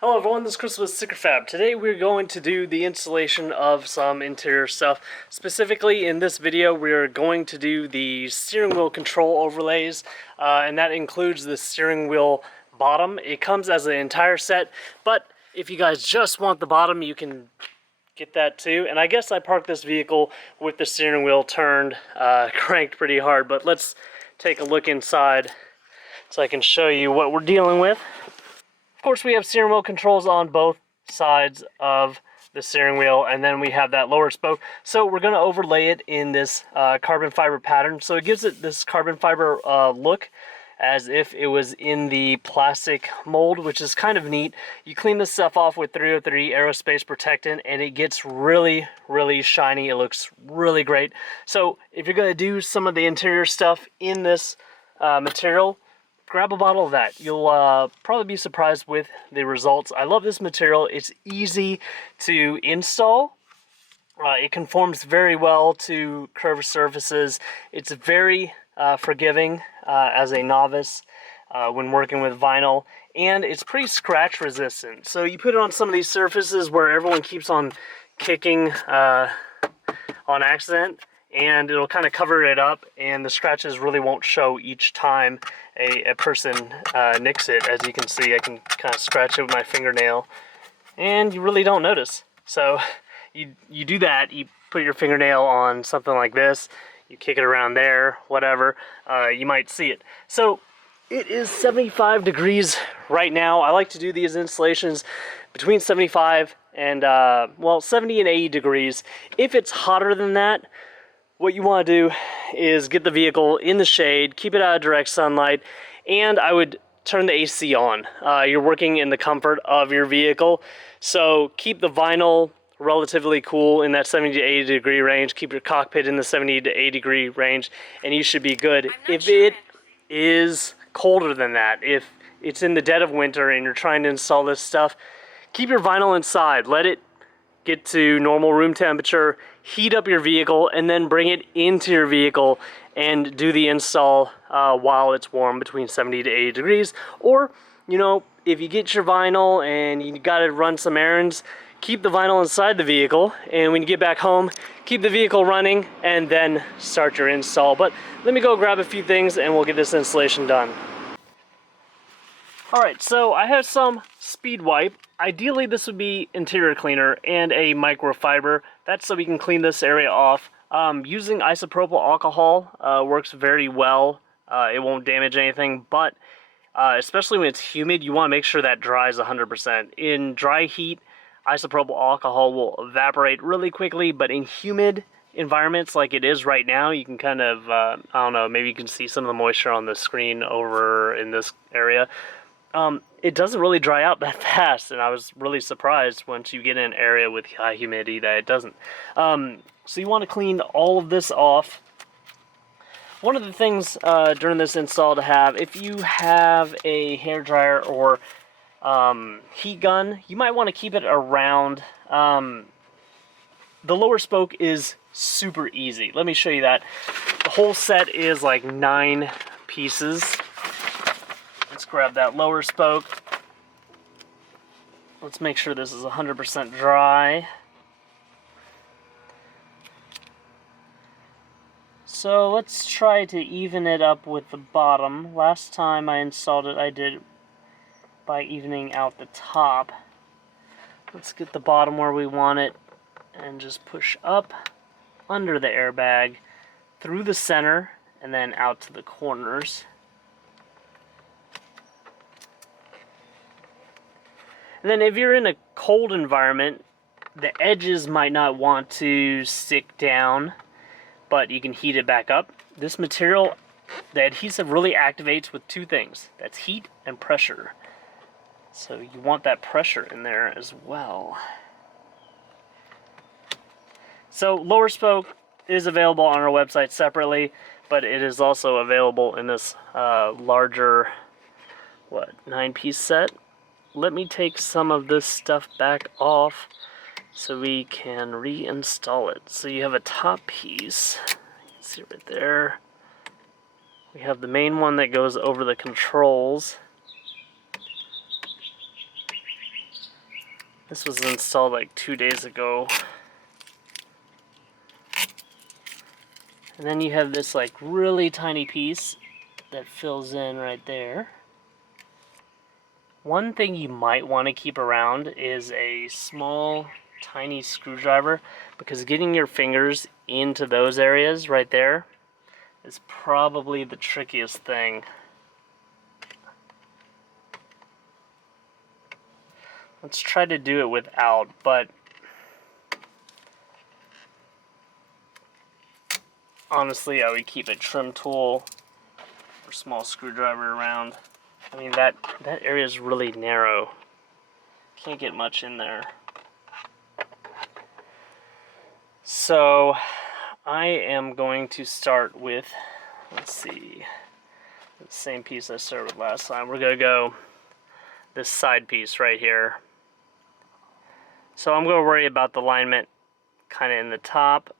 Hello everyone, this is Chris with StickerFab. Today we're going to do the installation of some interior stuff. Specifically in this video we're going to do the steering wheel control overlays, and that includes the steering wheel bottom. It comes as an entire set, but if you guys just want the bottom you can get that too. And I guess I parked this vehicle with the steering wheel turned, cranked pretty hard, but let's take a look inside so I can show you what we're dealing with. Of course, we have steering wheel controls on both sides of the steering wheel, and then we have that lower spoke. So we're going to overlay it in this carbon fiber pattern. So it gives it this carbon fiber look as if it was in the plastic mold, which is kind of neat. You clean this stuff off with 303 Aerospace protectant, and it gets really, really shiny. It looks really great. So if you're going to do some of the interior stuff in this material, grab a bottle of that. You'll probably be surprised with the results. I love this material. It's easy to install. It conforms very well to curved surfaces. It's very forgiving as a novice when working with vinyl, and it's pretty scratch resistant. So you put it on some of these surfaces where everyone keeps on kicking on accident, and it'll kind of cover it up, and the scratches really won't show each time a person nicks it. As you can see, I can kind of scratch it with my fingernail, and you really don't notice. So you do that, you put your fingernail on something like this, you kick it around there, whatever, you might see it. So it is 75 degrees right now. I like to do these installations between 75 and, well, 70 and 80 degrees. If it's hotter than that, what you want to do is get the vehicle in the shade, keep it out of direct sunlight, and I would turn the AC on. You're working in the comfort of your vehicle, so keep the vinyl relatively cool in that 70 to 80 degree range. Keep your cockpit in the 70 to 80 degree range, and you should be good. If it is colder than that, if it's in the dead of winter and you're trying to install this stuff, keep your vinyl inside. Let it get to normal room temperature, heat up your vehicle, and then bring it into your vehicle and do the install while it's warm between 70 to 80 degrees. Or, you know, if you get your vinyl and you gotta run some errands, keep the vinyl inside the vehicle, and when you get back home, keep the vehicle running and then start your install. But let me go grab a few things and we'll get this installation done. Alright, so I have some speed wipe. Ideally this would be interior cleaner and a microfiber. That's so we can clean this area off. Using isopropyl alcohol works very well. It won't damage anything, but especially when it's humid, you want to make sure that dries 100%. In dry heat, isopropyl alcohol will evaporate really quickly, but in humid environments like it is right now, you can kind of, I don't know, maybe you can see some of the moisture on the screen over in this area. It doesn't really dry out that fast, and I was really surprised once you get in an area with high humidity that it doesn't. So you want to clean all of this off. One of the things during this install to have, if you have a hairdryer or heat gun, you might want to keep it around. The lower spoke is super easy. Let me show you that. The whole set is like 9 pieces. Let's grab that lower spoke. Let's make sure this is 100% dry. So let's try to even it up with the bottom. Last time I installed it, I did it by evening out the top. Let's get the bottom where we want it and just push up under the airbag, through the center, and then out to the corners. And then if you're in a cold environment, the edges might not want to stick down, but you can heat it back up. This material, the adhesive really activates with 2 things. That's heat and pressure. So you want that pressure in there as well. So lower spoke is available on our website separately, but it is also available in this larger, 9-piece set. Let me take some of this stuff back off so we can reinstall it. So you have a top piece, you can see it right there. We have the main one that goes over the controls. This was installed like 2 days ago. And then you have this like really tiny piece that fills in right there. One thing you might want to keep around is a small, tiny screwdriver, because getting your fingers into those areas right there is probably the trickiest thing. Let's try to do it without, but honestly, I would keep a trim tool or small screwdriver around. I mean, that area is really narrow. Can't get much in there. So I am going to start with, let's see, the same piece I started with last time. We're going to go this side piece right here. So I'm going to worry about the alignment kind of in the top.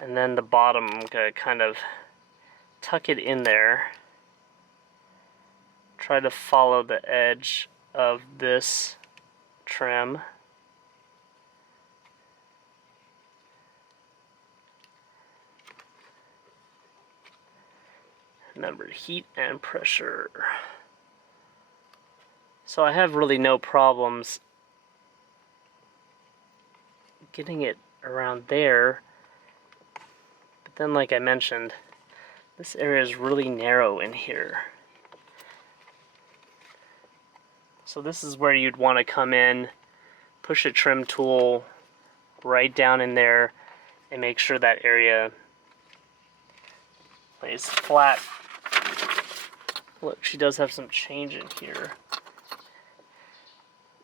And then the bottom, I'm going to kind of tuck it in there. Try to follow the edge of this trim. Remember, heat and pressure. So I have really no problems getting it around there. But then, like I mentioned, this area is really narrow in here. So this is where you'd want to come in, push a trim tool right down in there, and make sure that area lays flat. Look, she does have some change in here.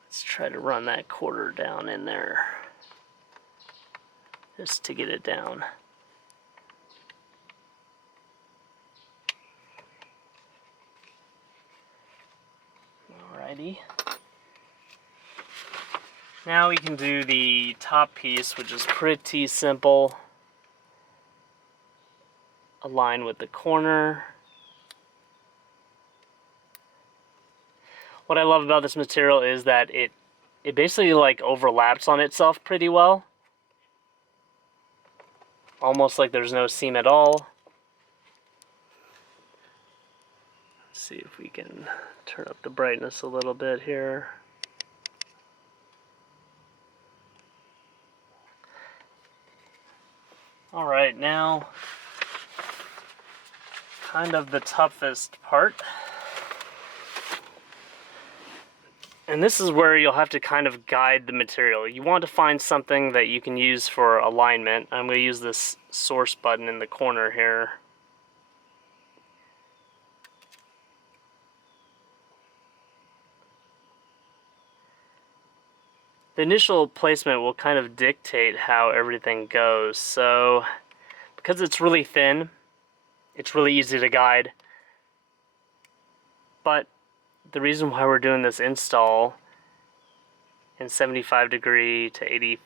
Let's try to run that quarter down in there, just to get it down. Alrighty. Now we can do the top piece, which is pretty simple. Align with the corner. What I love about this material is that it basically like overlaps on itself pretty well. Almost like there's no seam at all. Let's see if we can turn up the brightness a little bit here. Alright, now kind of the toughest part. And this is where you'll have to kind of guide the material. You want to find something that you can use for alignment. I'm going to use this source button in the corner here. The initial placement will kind of dictate how everything goes. So, because it's really thin, it's really easy to guide. But the reason why we're doing this install in 75 degree to 80,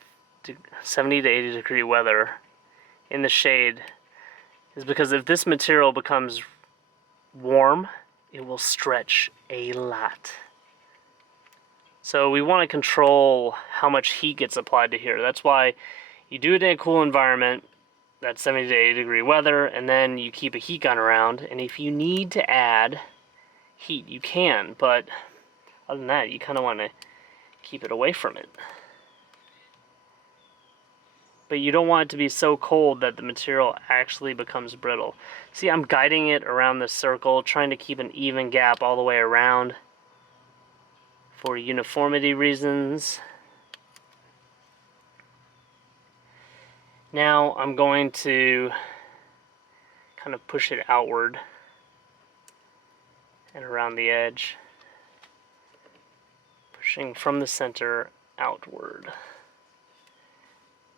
70 to 80 degree weather in the shade is because if this material becomes warm, it will stretch a lot. So we want to control how much heat gets applied to here. That's why you do it in a cool environment, that's 70 to 80 degree weather, and then you keep a heat gun around, and if you need to add heat, you can, but other than that, you kind of want to keep it away from it. But you don't want it to be so cold that the material actually becomes brittle. See, I'm guiding it around the circle, trying to keep an even gap all the way around for uniformity reasons. Now I'm going to kind of push it outward and around the edge, pushing from the center outward.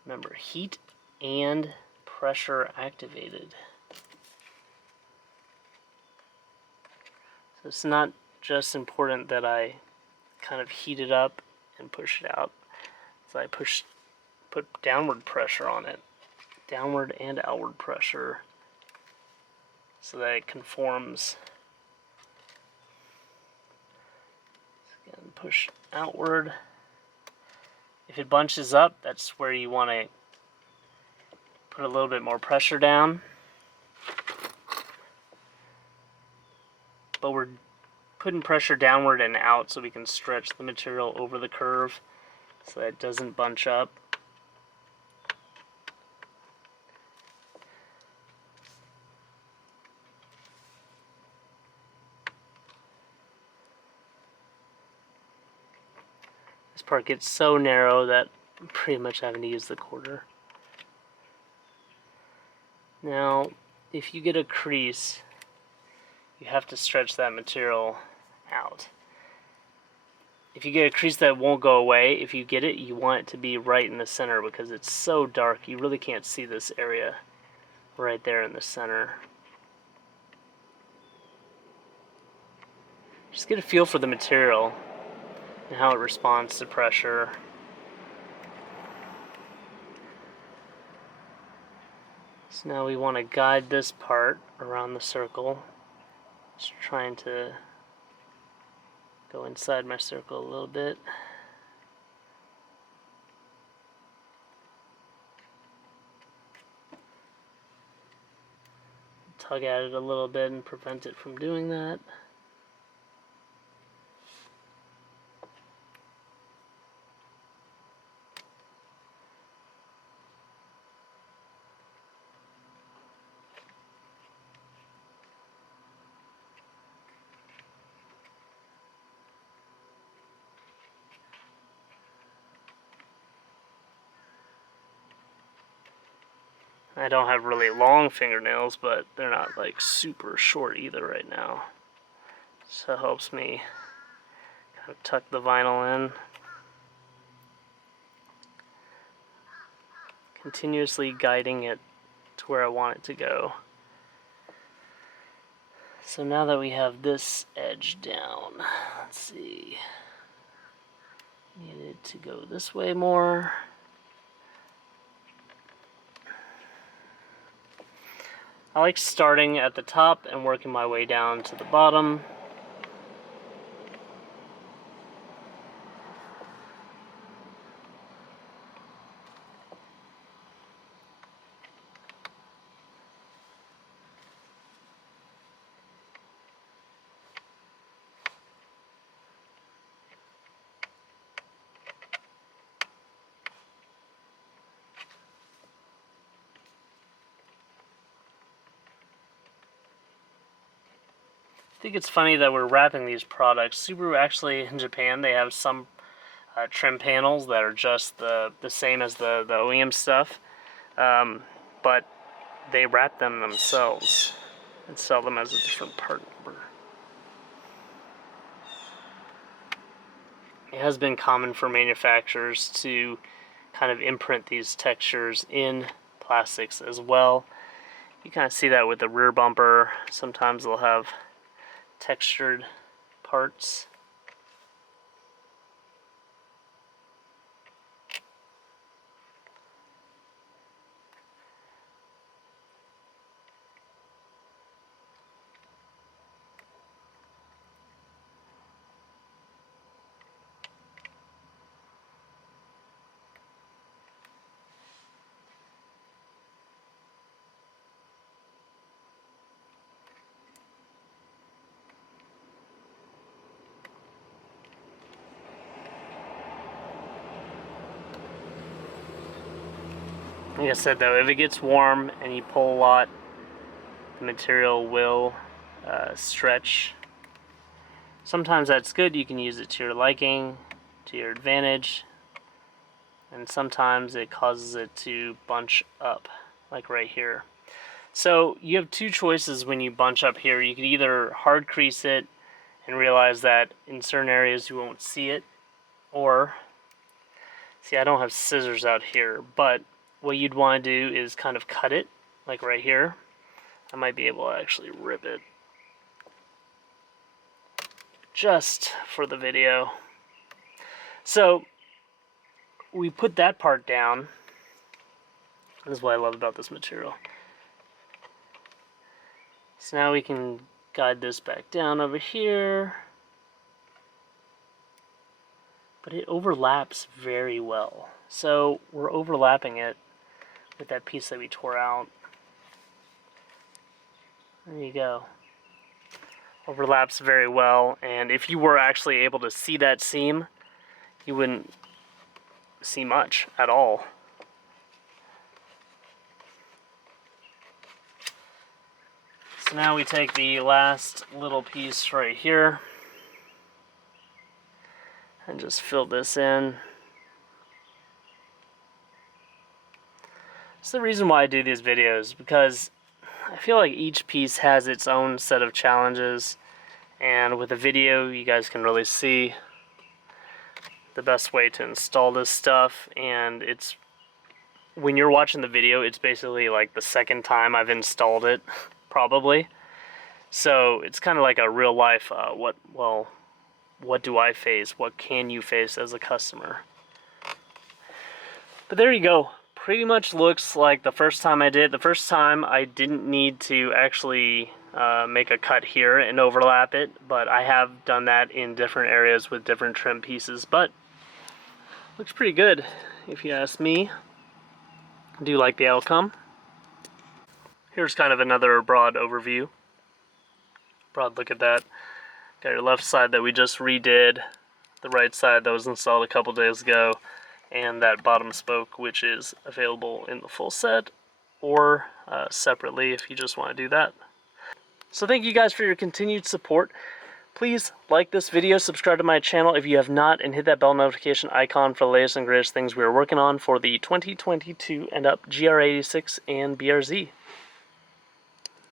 Remember, heat and pressure activated. So it's not just important that I kind of heat it up and push it out. So I put downward pressure on it, downward and outward pressure, so that it conforms. and push outward. If it bunches up, that's where you want to put a little bit more pressure down. But we're putting pressure downward and out so we can stretch the material over the curve so that it doesn't bunch up. This part gets so narrow that I'm pretty much having to use the quarter. Now, if you get a crease, you have to stretch that material out. If you get a crease that won't go away, if you get it, you want it to be right in the center because it's so dark you really can't see this area right there in the center. Just get a feel for the material and how it responds to pressure. So now we want to guide this part around the circle. Just trying to go inside my circle a little bit. Tug at it a little bit and prevent it from doing that. I don't have really long fingernails, but they're not like super short either right now. So it helps me kind of tuck the vinyl in. Continuously guiding it to where I want it to go. So now that we have this edge down, let's see. Need it to go this way more. I like starting at the top and working my way down to the bottom. I think it's funny that we're wrapping these products. Subaru actually in Japan, they have some trim panels that are just the same as the OEM stuff, but they wrap them themselves and sell them as a different part number. It has been common for manufacturers to kind of imprint these textures in plastics as well. You kind of see that with the rear bumper. Sometimes they'll have textured parts. Like I said though, if it gets warm and you pull a lot, the material will stretch. Sometimes that's good, you can use it to your liking, to your advantage, and sometimes it causes it to bunch up, like right here. So you have two choices when you bunch up here. You could either hard crease it and realize that in certain areas you won't see it, or, see, I don't have scissors out here, but what you'd want to do is kind of cut it, like right here. I might be able to actually rip it just for the video. So we put that part down. This is what I love about this material. So now we can guide this back down over here. but it overlaps very well. So we're overlapping it with that piece that we tore out. There you go. Overlaps very well, and if you were actually able to see that seam, you wouldn't see much at all. So now we take the last little piece right here and just fill this in. It's the reason why I do these videos, because I feel like each piece has its own set of challenges, and with a video you guys can really see the best way to install this stuff. And it's, when you're watching the video, it's basically like the second time I've installed it, probably. So it's kind of like a real life, what do I face? What can you face as a customer? But there you go. Pretty much looks like the first time I did. The first time I didn't need to actually make a cut here and overlap it, but I have done that in different areas with different trim pieces. But looks pretty good, if you ask me. I do like the outcome. Here's kind of another broad overview. Broad look at that. Got your left side that we just redid, the right side that was installed a couple days ago, and that bottom spoke, which is available in the full set or separately if you just want to do that. So thank you guys for your continued support. Please like this video, subscribe to my channel if you have not, and hit that bell notification icon for the latest and greatest things we are working on for the 2022 and up GR86 and BRZ.